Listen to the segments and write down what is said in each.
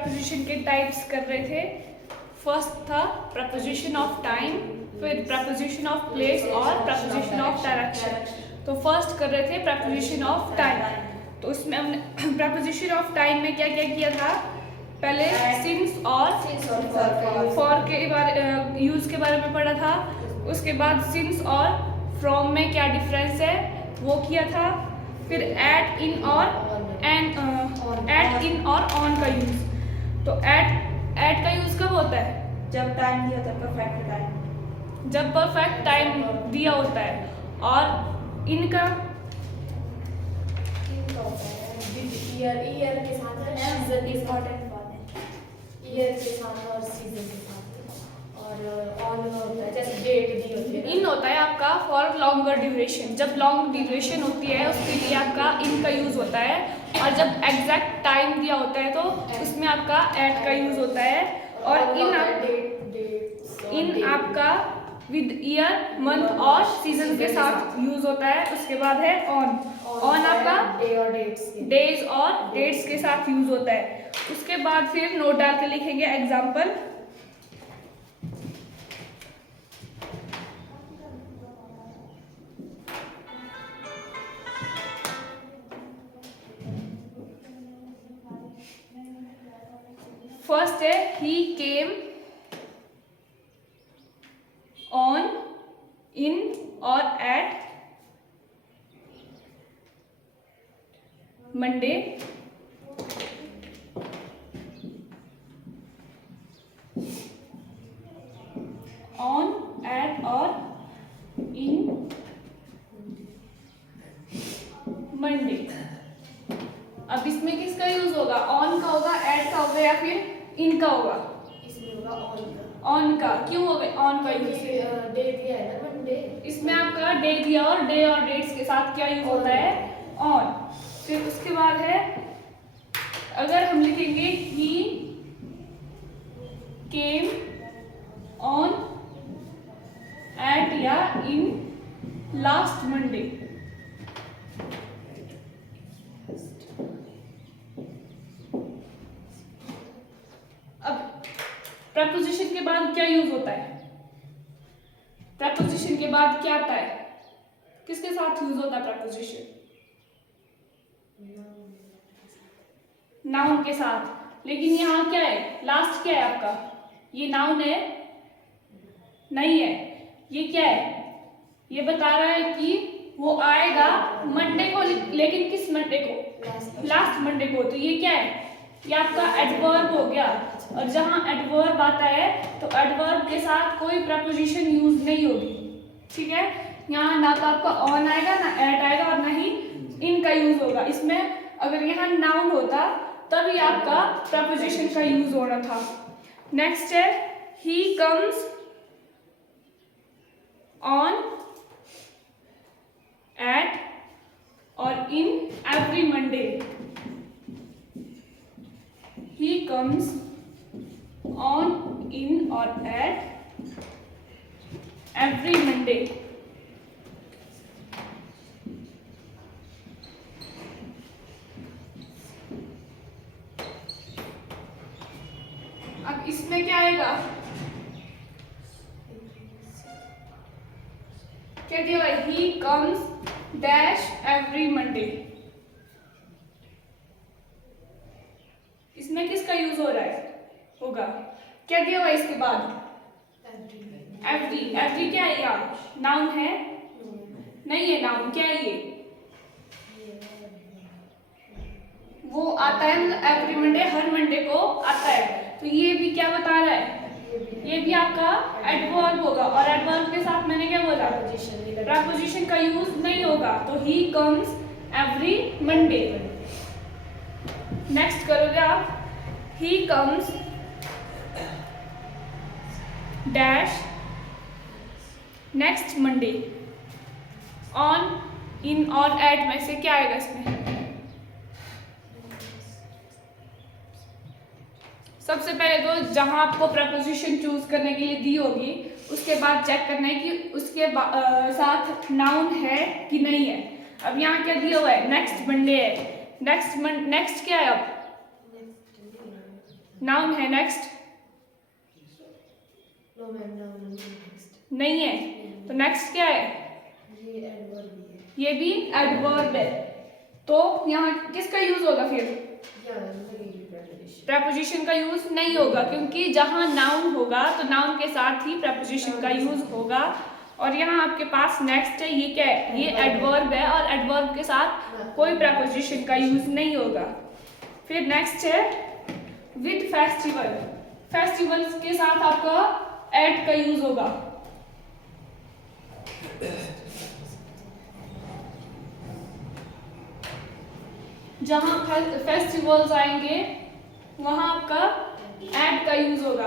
Preposition के types कर रहे थे। फर्स्ट था प्रपोजिशन ऑफ टाइम, फिर प्रपोजिशन ऑफ प्लेस और प्रपोजिशन ऑफ डायरेक्शन। तो फर्स्ट कर रहे थे प्रपोजिशन ऑफ टाइम। तो उसमें हमने प्रपोजिशन ऑफ टाइम में क्या क्या किया था, पहले सिंस और फॉर के बारे यूज के बारे में पढ़ा था। उसके बाद सिंस और फ्रॉम में क्या डिफरेंस है वो किया था। फिर एट, इन और एट, इन और ऑन का यूज। तो एट का यूज कब होता है, जब टाइम दिया होता है, परफेक्ट टाइम, जब परफेक्ट टाइम दिया होता है। और इनका ईयर के साथ सीजन इम्पोर्टेंट बात है, ईयर के साथ और सीजन के साथ। और ऑन होता है जैसे डेट दी होती है। इन होता है आपका फॉर लॉन्गर ड्यूरेशन, जब लॉन्ग ड्यूरेशन होती है उसके लिए आपका इन का यूज होता है। और जब एग्जैक्ट टाइम दिया होता है तो उसमें आपका एट का यूज होता है। और इन आपका विद ईयर, मंथ और सीजन के साथ यूज होता है। उसके बाद है ऑन आपका डे और डेट्स, डेज और डेट्स के साथ यूज होता है। उसके बाद फिर नोट डाल के लिखेंगे एग्जाम्पल। फर्स्ट है ही केम ऑन, इन और एट मंडे, ऑन, एट और इन मंडे। अब इसमें किसका यूज होगा, ऑन का होगा, एट का होगा या फिर इन का होगा? इसमें होगा ऑन का। क्यों होगा ऑन का यूज? डे दिया है ना, मंडे। इसमें आपका डे दिया और डे और डेट्स के साथ क्या यूज होता है, ऑन। फिर उसके बाद है अगर हम लिखेंगे ही केम ऑन, एट या इन लास्ट मंडे। अब प्रपोजिशन के बाद क्या यूज होता है, प्रपोजिशन के बाद क्या आता है, किसके साथ यूज होता है प्रपोजिशन? नाउन के साथ। लेकिन यहाँ क्या है, लास्ट क्या है आपका, ये नाउन है नहीं है, ये क्या है, ये बता रहा है कि वो आएगा मंडे को, लेकिन किस मंडे को, लास्ट मंडे को। तो ये क्या है, ये आपका एडवर्ब हो गया। और जहां एडवर्ब आता है तो एडवर्ब के साथ कोई प्रपोजिशन यूज नहीं होगी, ठीक है। यहाँ ना तो आपका ऑन आएगा, ना एट आएगा और ना ही इन का यूज होगा। इसमें अगर यहाँ नाउन होता तभी आपका प्रपोजिशन का यूज होना था। नेक्स्ट है ही कम्स ऑन, एट और in every Monday. He comes on, in और एट एवरी मंडे। अब इसमें क्या आएगा, क्या दिया भाई, ही कम्स डैश एवरी मंडे। इसमें किसका यूज हो रहा है, होगा, क्या दिया हुआ इसके बाद, एवरी। एवरी क्या है यार, नाउन है नहीं है, नाउन क्या है ये, वो आता है एवरी मंडे, हर मंडे को आता है। तो ये भी क्या बता रहा है, ये भी आपका एडवर्ब होगा। और एडवर्ब के साथ मैंने क्या बोला, प्रपोजिशन का यूज नहीं होगा। तो he comes every Monday. Next करोगे आप, he comes dash next Monday. On, in और एट में से क्या आएगा इसमें, सबसे पहले तो जहां आपको प्रपोजिशन चूज करने के लिए दी होगी उसके बाद चेक करना है कि उसके साथ नाउन है कि नहीं है। अब यहाँ क्या दिया हुआ है, नेक्स्ट मंडे है। नेक्स्ट क्या है, अब नाउन है next, no ma'am, noun next नहीं है, तो नेक्स्ट क्या है? ये एडवर्ब भी है। ये भी एडवर्ब है। तो यहाँ किसका यूज होगा फिर? प्रेपोजिशन का यूज नहीं होगा, क्योंकि जहां नाउन होगा तो नाउन के साथ ही प्रेपोजिशन का यूज होगा। और यहाँ आपके पास नेक्स्ट है, ये क्या है? ये एडवर्ब है और एडवर्ब के साथ कोई प्रेपोजिशन का यूज नहीं होगा। फिर नेक्स्ट है विद फेस्टिवल। फेस्टिवल्स के साथ आपका एट का यूज होगा। जहां फेस्टिवल्स आएंगे वहां आपका एट का यूज होगा।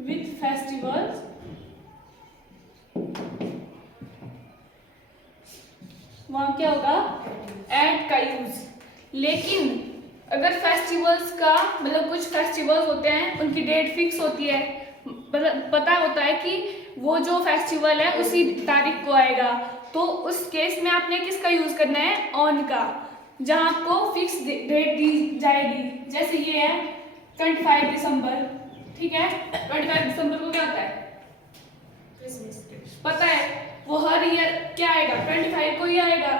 विथ फेस्टिवल्स वहां क्या होगा? एट का यूज। लेकिन अगर फेस्टिवल्स का मतलब कुछ फेस्टिवल्स होते हैं उनकी डेट फिक्स होती है, पता होता है कि वो जो फेस्टिवल है उसी तारीख को आएगा, तो उस केस में आपने किसका यूज करना है? ऑन का। जहां आपको फिक्स डेट दी जाएगी, जैसे ये है 25 दिसंबर, ठीक है? 25 दिसंबर को क्या होता है? पता है, वो हर ईयर क्या आएगा? 25 को ही आएगा,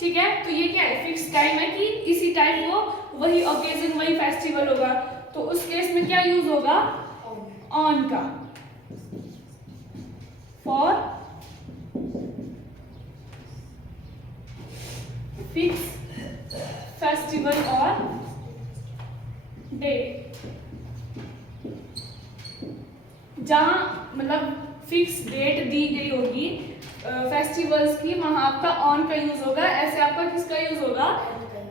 ठीक है? तो ये क्या है? फिक्स टाइम है कि इसी टाइम को वही ओकेजन, वही फेस्टिवल होगा, तो उस केस में क्या यूज होगा? ऑन का। फॉर फिक्स फेस्टिवल और डे। जहां मतलब फिक्स डेट दी गई होगी फेस्टिवल्स की, वहां आपका ऑन का यूज होगा। ऐसे आपका किसका यूज होगा?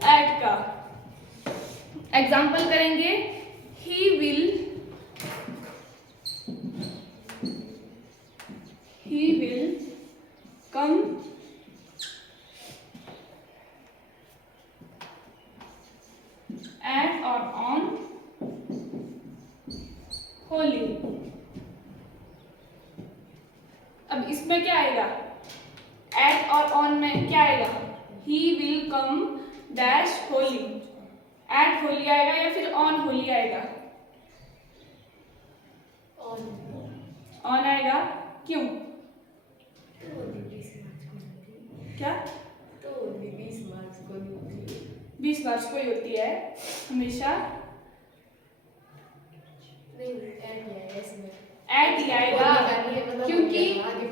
एट का। एग्जाम्पल करेंगे, ही विल कम एट और ऑन होली। अब इसमें क्या आएगा? एट और ऑन में क्या आएगा? He will come dash Holi. At Holi आएगा या फिर ऑन होली आएगा? ऑन आएगा। क्यों? क्या? 20 मार्च को ही होती है हमेशा। एट ही आएगा, क्योंकि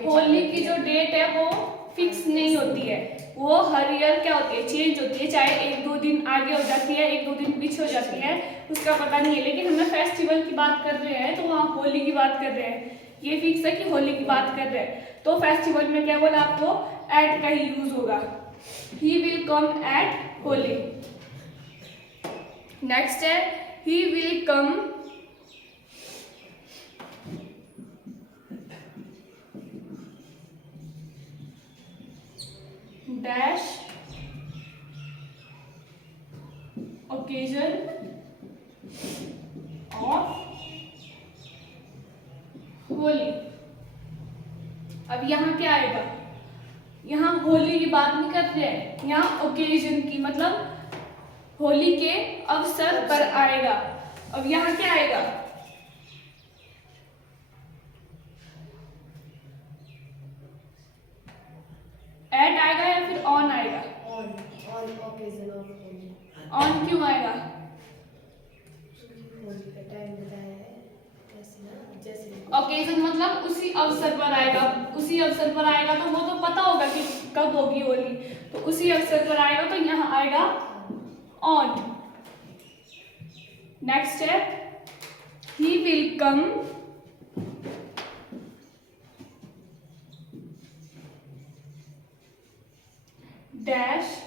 होली की जो डेट है वो फिक्स नहीं होती है, वो हर ईयर क्या होती है? चेंज होती है, चाहे 1-2 दिन आगे हो जाती है, 1-2 दिन पीछे हो जाती है, उसका पता नहीं है। लेकिन हम फेस्टिवल की बात कर रहे हैं तो वहाँ होली की बात कर रहे हैं, ये फिक्स है कि होली की बात कर रहे हैं। तो फेस्टिवल में क्या बोला आपको? एट का ही यूज होगा। He will come at Holi. Next है he will come dash occasion of Holi. अब यहाँ क्या आएगा? यहाँ होली की बात नहीं कर रहे हैं, यहाँ ओकेजन की, मतलब होली के अवसर पर आएगा। अब यहाँ क्या आएगा? एट आएगा या फिर ऑन आएगा? On occasion of Holi. On क्यों आएगा? होली का टाइम बताया है, कैसे ना, जैसे ओकेजन मतलब उसी अवसर पर आएगा। उसी अवसर पर आएगा तो वो तो पता होगा कि कब होगी होली, तो उसी अवसर पर आएगा, तो यहाँ आएगा ऑन। नेक्स्ट है he will come dash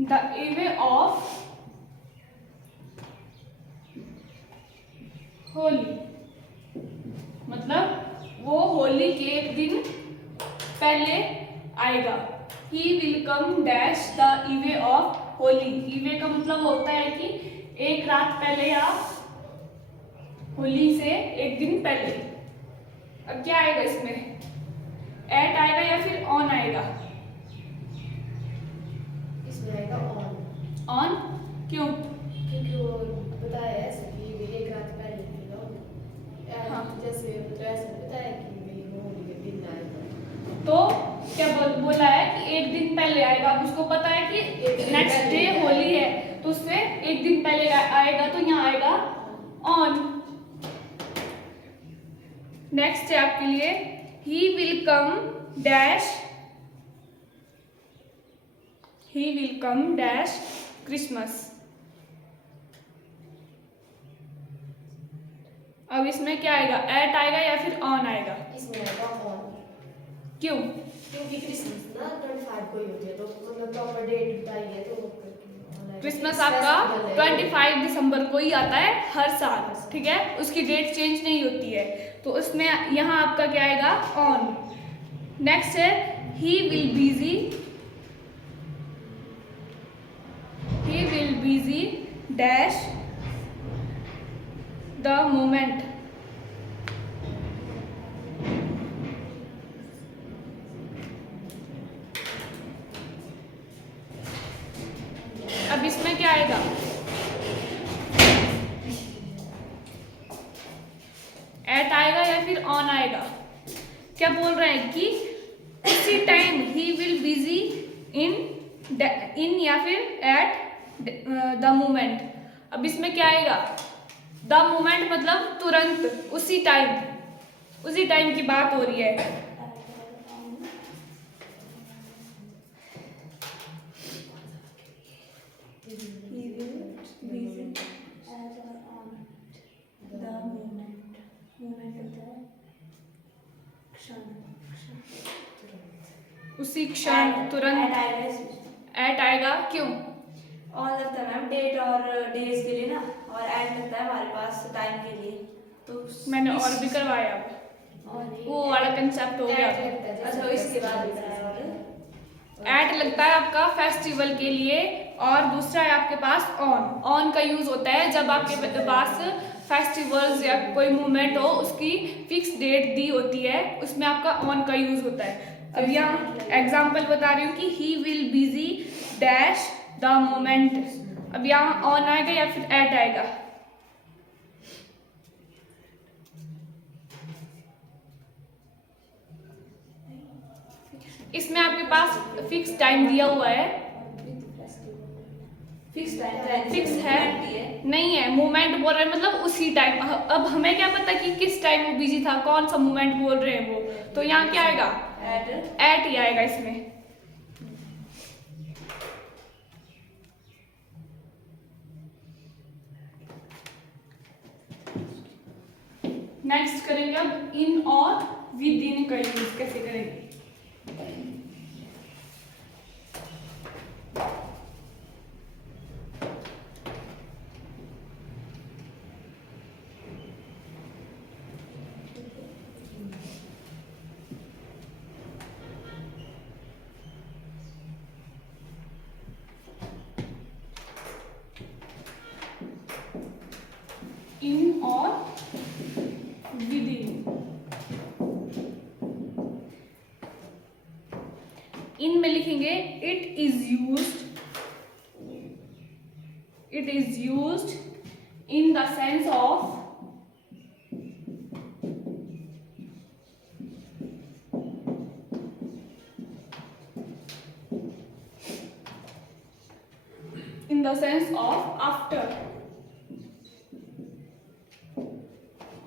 the eve of Holi. मतलब वो होली के एक दिन पहले आएगा। He will come dash the eve of Holi. E-way का मतलब होता है कि एक रात पहले या होली से एक दिन पहले। अब क्या आएगा इसमें? एट आएगा या फिर ऑन आएगा? ऑन क्यों? क्योंकि वो बताया है ऐसे कि भाई एक रात पहले निकलेगा। हाँ। जैसे मतलब ऐसे बताया कि भाई होली के दिन आएगा। तो क्या बोला है कि एक दिन पहले आएगा। अब उसको पता है कि एक दिन नेक्स्ट पहले डे आएगा। होली है, तो उससे एक दिन पहले आएगा, तो यहाँ आएगा ऑन। नेक्स्ट है आपके लिए ही will come dash, he will come dash Christmas. अब इसमें क्या आएगा, एट आएगा या फिर ऑन आएगा? इसमें आएगा ऑन। क्यों? क्योंकि क्रिसमस ना 25 को ही होती है, तो मतलब प्रॉपर डेट बताई है तो वो करके on आएगा। क्रिसमस Festival आपका है। 25 दिसंबर को ही आता है हर साल, ठीक है, उसकी डेट चेंज नहीं होती है, तो उसमें यहाँ आपका क्या आएगा, ऑन। नेक्स्ट है he will busy, he will busy dash the moment. अब इसमें क्या आएगा, एट आएगा या फिर ऑन आएगा? क्या बोल रहे हैं कि उसी time he will busy in या फिर एट द मोमेंट। अब इसमें क्या आएगा, द मोमेंट मतलब तुरंत, उसी टाइम की बात हो रही है। He will visit as on the moment. Moment होता है क्षण, उसी क्षण, तुरंत। At आएगा इसमें। एट आएगा क्यों? ऑन लगता है मैम डेट और डेज के लिए ना, और एट लगता है हमारे पास टाइम के लिए, तो मैंने और भी करवाया, और वो वाला कंसेप्ट हो गया। Add लगता है, जैसे अच्छा इसके बाद होता है और एट लगता है आपका फेस्टिवल के लिए, और दूसरा है आपके पास ऑन। ऑन का यूज होता है जब आपके पास फेस्टिवल्स या कोई मूवमेंट हो, उसकी फिक्स डेट दी होती है, उसमें आपका ऑन का यूज होता है। अब यहाँ एग्जांपल बता रही हूँ कि he will busy dash the moment. अब यहाँ ऑन आएगा या फिर एट आएगा? इसमें आपके पास फिक्स टाइम दिया हुआ है, फिक्स टाइम फिक्स है नहीं है, मूवमेंट बोल रहे हैं मतलब उसी टाइम। अब हमें क्या पता कि किस टाइम वो बिजी था, कौन सा मूवमेंट बोल रहे हैं वो, तो यहाँ क्या आएगा, एट ही आएगा इसमें। नेक्स्ट करेंगे अब इन और विद इन का यूज कैसे करेंगे। इन और विद इन में लिखेंगे it is used in the sense of after.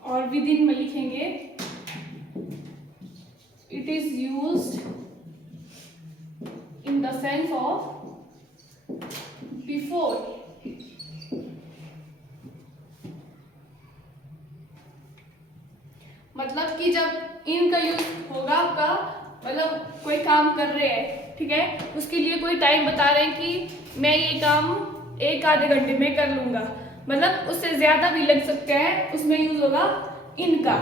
और विद इन में लिखेंगे it is used in the sense of before. मतलब कि जब इन का यूज होगा आपका, मतलब कोई काम कर रहे हैं, ठीक है, उसके लिए कोई टाइम बता रहे हैं कि मैं ये काम एक आधे घंटे में कर लूंगा, मतलब उससे ज्यादा भी लग सकते हैं, उसमें यूज होगा इनका,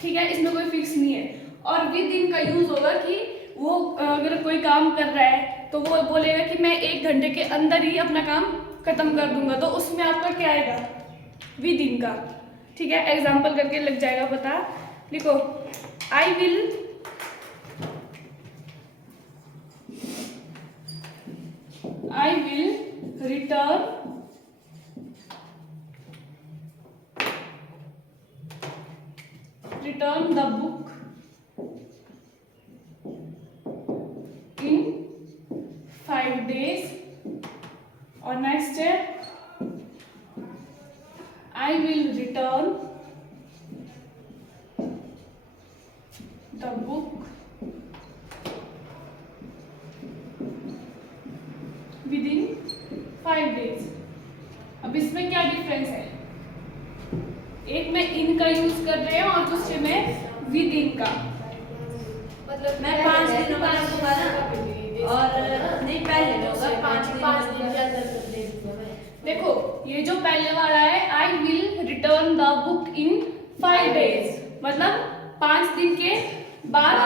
ठीक है, इसमें कोई फिक्स नहीं है। और विद इन का यूज होगा कि वो अगर कोई काम कर रहा है तो वो बोलेगा कि मैं 1 घंटे के अंदर ही अपना काम खत्म कर दूंगा, तो उसमें आपका क्या आएगा, विद इन का, ठीक है। एग्जाम्पल करके लग जाएगा पता, लिखो आई विल रिटर्न days. और नेक्स्ट है I will return the book within 5 days. अब इसमें क्या डिफरेंस है? एक में इन का यूज कर रहे हैं और दूसरे में विद इन का। मतलब मैं 5 दिनों में रखूंगा ना, और नहीं पहले होगा 5 दिन के अंदर कर दे दूंगा मैं। देखो ये जो पहले वाला है I will return the book in 5 days, मतलब 5 दिन के बाद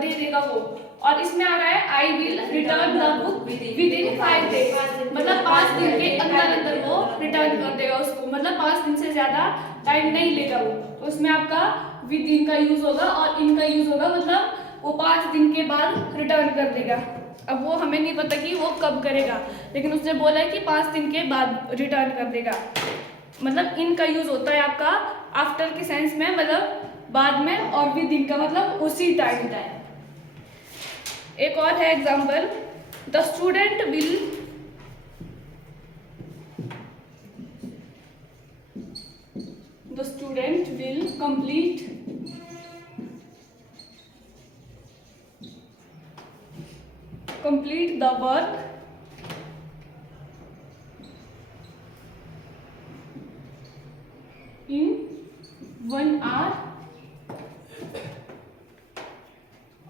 दे देगा वो। और इसमें आ रहा है I will return the book with in 5 days, मतलब 5 दिन के अंदर अंदर वो रिटर्न कर देगा उसको, मतलब 5 दिन से ज्यादा टाइम नहीं लेगा वो। तो उसमें आपका विद इन का यूज होगा और इन का यूज होगा, मतलब वो 5 दिन के बाद रिटर्न कर देगा। अब वो हमें नहीं पता कि वो कब करेगा, लेकिन उसने बोला है कि 5 दिन के बाद रिटर्न कर देगा। मतलब इन का यूज होता है आपका आफ्टर के सेंस में, मतलब बाद में, और विद इन का मतलब उसी टाइम। एक और है example, the student will complete the work in 1 hour,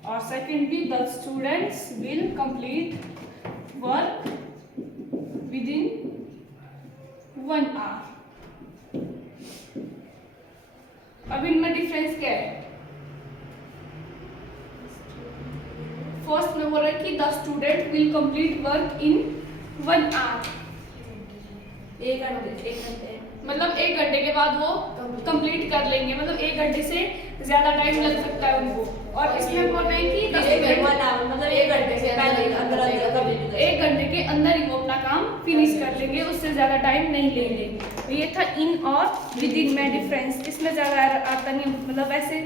और secondly the students will complete work within 1 hour. अब इनमें डिफरेंस क्या है? फर्स्ट में बोल रहा है कि the student will complete work in 1 hour, 1 घंटे, मतलब 1 घंटे के बाद वो कंप्लीट कर लेंगे, मतलब 1 घंटे से ज्यादा टाइम लग सकता है उनको। और इसमें बोल रहे हैं कि 1 hour मतलब 1 घंटे से पहले अंदर 1 घंटे के अंदर ही वो अपना काम फिनिश कर लेंगे, उससे ज्यादा टाइम नहीं लेंगे। तो ये था इन और विद इन में डिफरेंस। इसमें ज्यादा आता नहीं, मतलब वैसे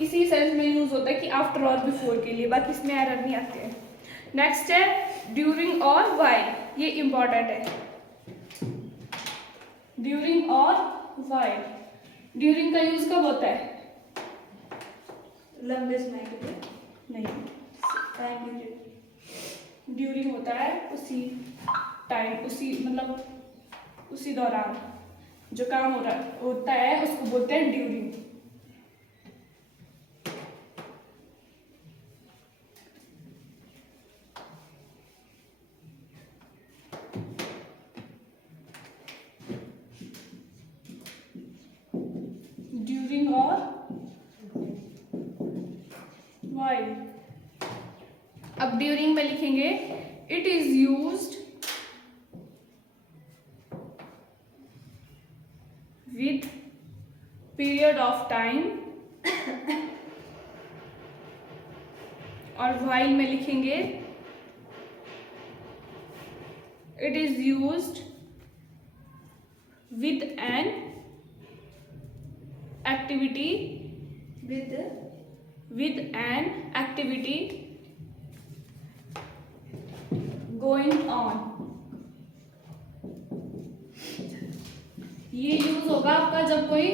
इसी सेंस में यूज होता है कि आफ्टर और बिफोर के लिए, बाकी इसमें एरर नहीं आते हैं। नेक्स्ट है ड्यूरिंग और व्हाइल, ये इंपॉर्टेंट है। ड्यूरिंग और व्हाइल, ड्यूरिंग का यूज कब होता है? लंबे समय के लिए नहीं, टाइम पीरियड। ड्यूरिंग होता है उसी टाइम, उसी मतलब उसी दौरान जो काम होता है उसको बोलते हैं ड्यूरिंग। ड्यूरिंग और व्हाइल। अब ड्यूरिंग में लिखेंगे it is used with period of time, और while में लिखेंगे it is used with an activity, with an activity going on। ये यूज होगा आपका जब कोई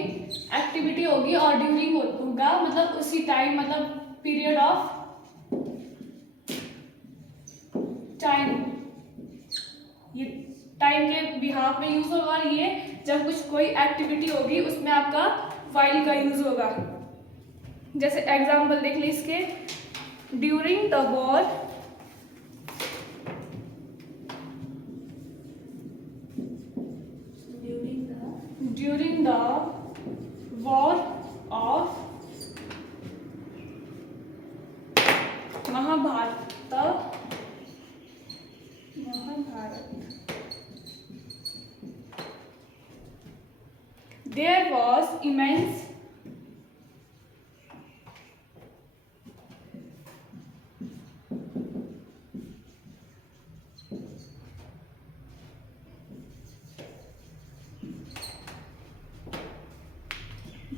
एक्टिविटी होगी और ड्यूरिंग होगा, मतलब उसी टाइम, मतलब पीरियड ऑफ टाइम, ये टाइम के बिहाफ में यूज होगा। और ये जब कुछ कोई एक्टिविटी होगी उसमें आपका व्हाइल का यूज होगा। जैसे एग्जांपल देख लें इसके, during the war during the war of Mahabharata, there was immense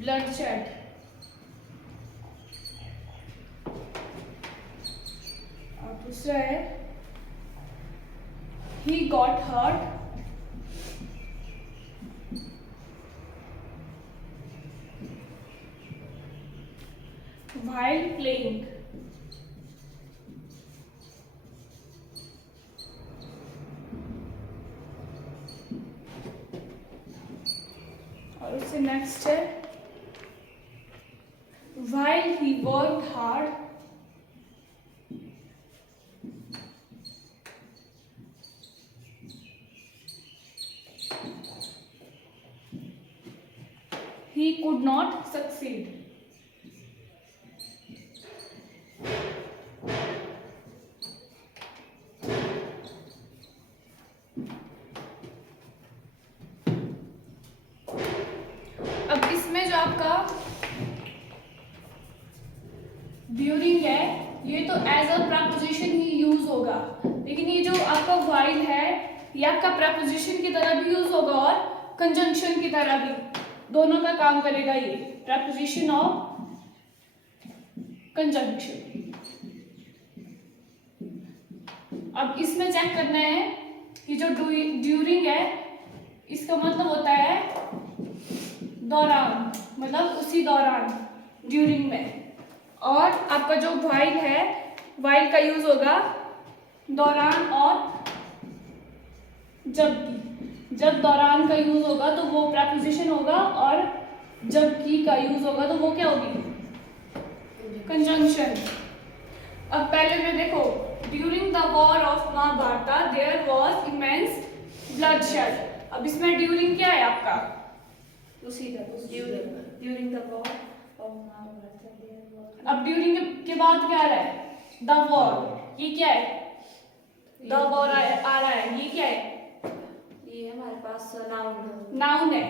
bloodshed। और दूसरा है he got hurt while playing. और उससे नेक्स्ट है while he worked hard he could not succeed. अब इसमें जो आपका ड्यूरिंग है ये तो एज अ प्रपोजिशन ही यूज होगा, लेकिन ये जो आपका व्हाइल है ये आपका प्रपोजिशन की तरह भी यूज होगा और कंजंक्शन की तरह भी, दोनों का काम करेगा ये, प्रपोजिशन और कंजंक्शन। अब इसमें चेक करना है कि जो ड्यूरिंग है इसका मतलब होता है दौरान, मतलब उसी दौरान, ड्यूरिंग में। और आपका जो व्हाइल है, व्हाइल का यूज होगा दौरान और जबकि। जब दौरान का यूज होगा तो वो प्रपोजिशन होगा और जबकि का यूज होगा तो वो क्या होगी, कंजंक्शन। अब पहले में देखो, during the war of Mahabharata there was immense bloodshed. अब इसमें ड्यूरिंग क्या है आपका, उसी during the war of Mahabharata there was. अब ड्यूरिंग के बाद क्या आ रहा है, द वॉर, ये क्या है, द वॉर आ रहा है, ये क्या है, ये हमारे पास नाउन नाउन है।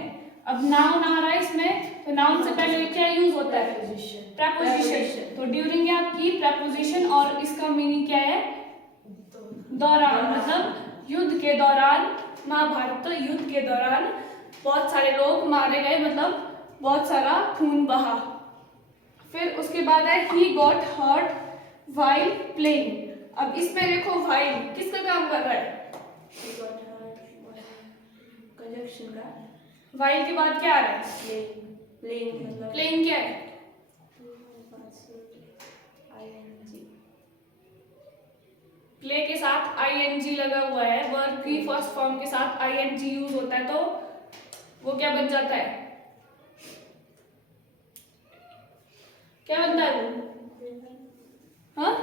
अब नाउन आ रहा है इसमें, तो नाउन से पहले क्या यूज होता है, प्रपोजिशन। तो ड्यूरिंग है आपकी प्रपोजिशन और इसका मीनिंग क्या है, दौरान, मतलब युद्ध के दौरान, महाभारत युद्ध के दौरान बहुत सारे लोग मारे गए, मतलब बहुत सारा खून बहा। फिर उसके बाद है he got hurt while playing। अब इसमें देखो while किसका काम कर रहा है, कंजंक्शन का। while के बाद क्या आ रहा है, प्लेइंग मतलब playing क्या है, प्ले के साथ ing लगा हुआ है, वर्ब की फर्स्ट फॉर्म के साथ ing यूज होता है, तो वो क्या बन जाता है, क्या बनता है वो, हाँ,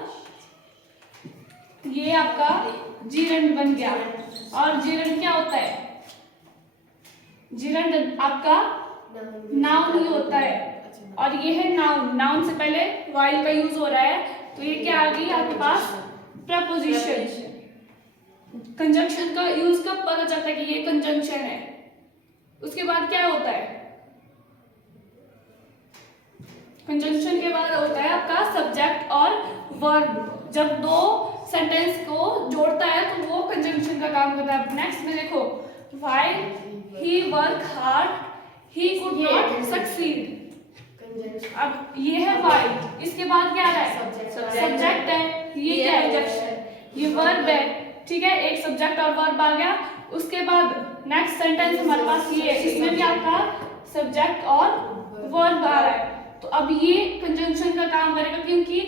ये आपका जीरंड बन गया। और जीरंड क्या होता है, जीरंड आपका नाउन ही होता है, और ये है नाउन। नाउन से पहले वाइल का यूज हो रहा है, तो ये क्या आ गई आपके पास, प्रपोजिशन। कंजंक्शन का यूज कब पता चलता है कि ये कंजंक्शन है, उसके बाद क्या होता है, कंजंक्शन के बाद होता है आपका सब्जेक्ट और वर्ब। जब दो सेंटेंस को जोड़ता है तो वो कंजंक्शन का काम करता है। नेक्स्ट में देखो, while he worked hard he could not succeed। अब ये है while, इसके बाद क्या आ रहा है, सब्जेक्ट है, ये क्या है, ये वर्ब है, ठीक है, एक सब्जेक्ट और वर्ब आ गया। उसके बाद नेक्स्ट सेंटेंस हमारे पास ये है, इसमें भी आपका सब्जेक्ट और वर्ब आ रहा है। तो अब ये कंजंक्शन का काम करेगा, क्योंकि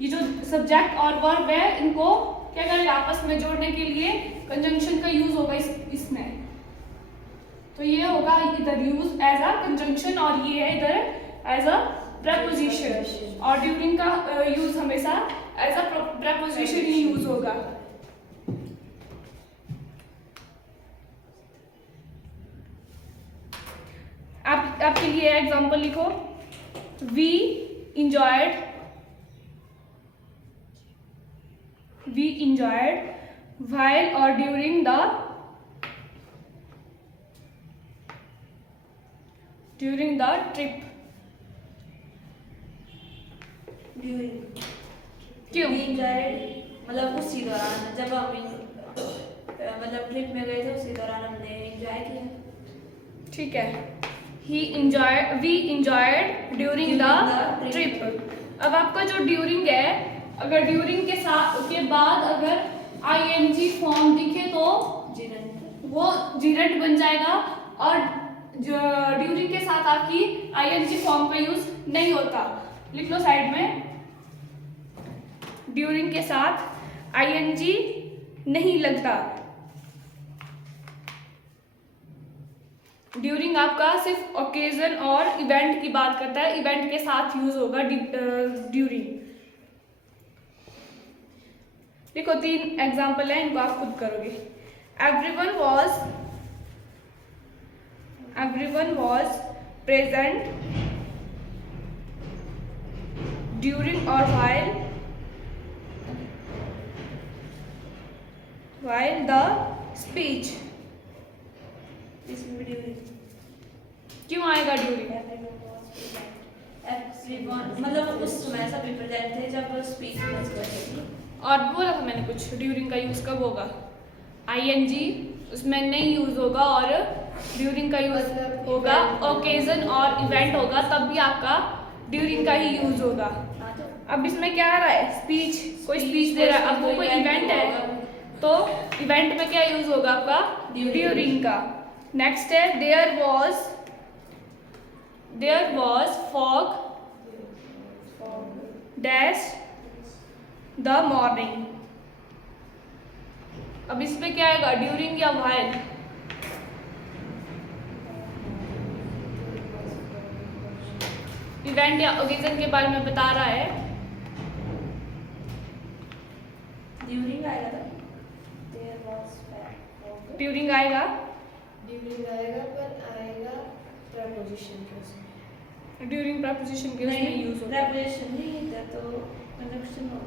ये जो सब्जेक्ट और वर्ब है इनको क्या करेगा, आपस में जोड़ने के लिए कंजंक्शन का यूज होगा इसमें। तो ये होगा इधर यूज एज अ कंजंक्शन और ये है इधर एज अ प्रपोजिशन। और ड्यूरिंग का यूज हमेशा एज अ प्रपोजिशन ही यूज होगा। आपके लिए एग्जांपल लिखो, we enjoyed while or during the trip। क्यों, मतलब उसी दौरान जब हम मतलब ट्रिप में गए थे उसी दौरान हमने एंजॉय किया। ठीक है, we enjoyed during the trip। अब आपका जो ड्यूरिंग है, अगर ड्यूरिंग के साथ के बाद अगर आईएनजी फॉर्म दिखे तो वो जीरेंट बन जाएगा, और ड्यूरिंग के साथ आपकी आईएनजी फॉर्म का यूज नहीं होता। लिख लो साइड में, ड्यूरिंग के साथ आईएनजी नहीं लगता। ड्यूरिंग आपका सिर्फ ओकेजन और इवेंट की बात करता है, इवेंट के साथ यूज होगा ड्यूरिंग। देखो 3 एग्जाम्पल है, इनको आप खुद करोगे। एवरीवन वॉज प्रेजेंट ड्यूरिंग और while the speech। इसमें ड्यूरिंग क्यों आएगा ड्यूरिंग? मतलब उस समय सभी प्रेजेंट थे जब स्पीच कर रही थी। और बोला था मैंने कुछ, ड्यूरिंग का यूज कब होगा? आईएनजी उसमें नहीं यूज होगा, और ड्यूरिंग का यूज होगा ओकेजन और इवेंट होगा, तब भी आपका ड्यूरिंग का ही यूज होगा। अब इसमें क्या आ रहा है? स्पीच, कोई स्पीच दे रहा है, अब वो कोई इवेंट है तो इवेंट में क्या यूज होगा आपका? ड्यूरिंग का। नेक्स्ट है there was fog dash the morning. अब इसमें क्या आएगा? ड्यूरिंग या व्हाइल? इवेंट या ओकेजन के बारे में बता रहा है। ड्यूरिंग आएगा तो देयर वाज ड्यूरिंग आएगा, ड्यूरिंग आएगा, पर आएगा प्रपोजिशन के उसमें। ड्यूरिंग प्रपोजिशन के उसमें यूज होगा। प्रेपरेशन नहीं था तो कंजंक्शन हो।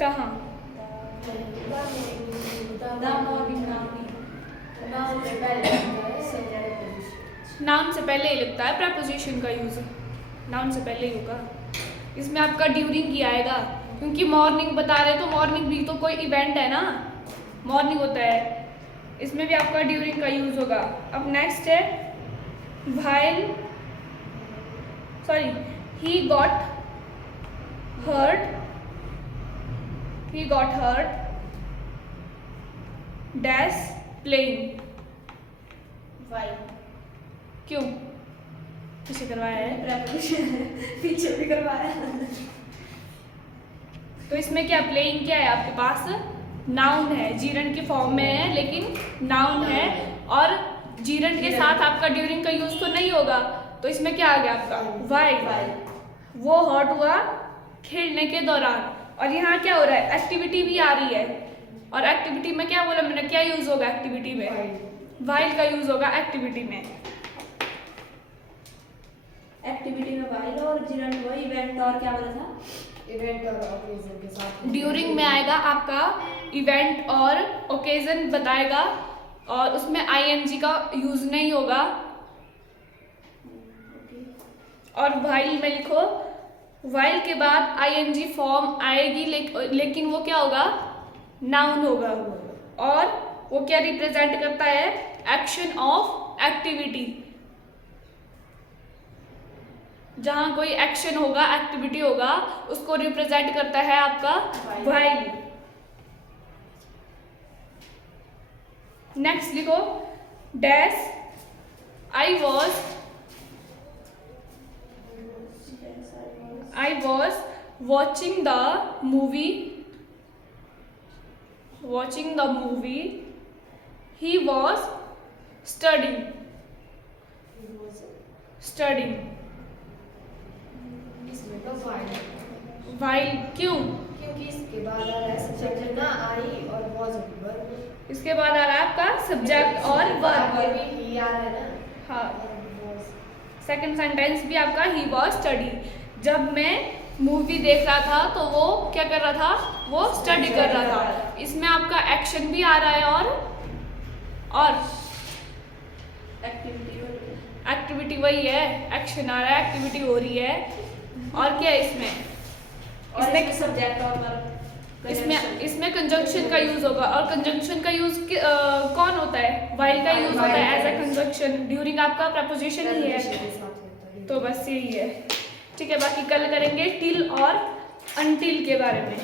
कहाँ? नाउन से पहले ही लगता है प्रपोजिशन का यूज, नाउन से पहले ही होगा। इसमें आपका ड्यूरिंग ही आएगा, क्योंकि मॉर्निंग बता रहे तो मॉर्निंग भी तो कोई इवेंट है ना, मॉर्निंग होता है, इसमें भी आपका ड्यूरिंग का यूज होगा। अब नेक्स्ट है he got hurt dash playing। Why क्यों? किसे करवाया है? प्रेपरेशन पीछे भी करवाया। तो इसमें क्या प्लेइंग क्या है आपके पास? नाउन है, जीरंड के फॉर्म में है लेकिन नाउन है, और जीरंड के साथ आपका ड्यूरिंग का यूज तो नहीं होगा, तो इसमें क्या आ गया आपका? वाई। वो हर्ट हुआ खेलने के दौरान, और यहाँ क्या हो रहा है? एक्टिविटी भी आ रही है, और एक्टिविटी में क्या बोला मैंने, क्या यूज होगा एक्टिविटी में? वाइल का यूज होगा एक्टिविटी में। एक्टिविटी में वाइल और जिरंड हुआ इवेंट, और क्या बोला था? इवेंट और ओकेजन के साथ। ड्यूरिंग में आएगा आपका इवेंट और ओकेजन बताएगा, और उसमें आईएनजी का यूज नहीं होगा। और वाइल में लिखो, वाइल के बाद आईएनजी फॉर्म आएगी, लेकिन वो क्या होगा? नाउन होगा, और वो क्या रिप्रेजेंट करता है? Action of activity. जहां कोई एक्शन होगा, एक्टिविटी होगा, उसको रिप्रेजेंट करता है आपका वाइल। नेक्स्ट लिखो, dash I was watching the movie he was studying इसमें तो वाइल, while। क्यों? क्योंकि इसके बाद आ रहा है सब्जेक्ट ना, आई और वाज वर्ब। इसके बाद आ रहा है आपका सब्जेक्ट और वर्ब। आगे भी ही आ रहा है ना। हाँ, was। सेकंड सेंटेंस भी आपका ही वॉज स्टडी। जब मैं मूवी देख रहा था तो वो क्या कर रहा था? वो स्टडी कर रहा था। इसमें आपका एक्शन भी आ रहा है, और एक्टिविटी वही है, एक्शन आ रहा है, एक्टिविटी हो रही है, और क्या है इसमें? इसमें सब्जेक्ट और वर्ब। इसमें कंजंक्शन का यूज होगा, और कंजंक्शन का यूज कौन होता है? वाइल का यूज होता है एज अ कंजंक्शन। ड्यूरिंग आपका प्रपोजिशन ही है, तो बस यही है। ठीक है, बाकी कल करेंगे टिल और अनटिल के बारे में।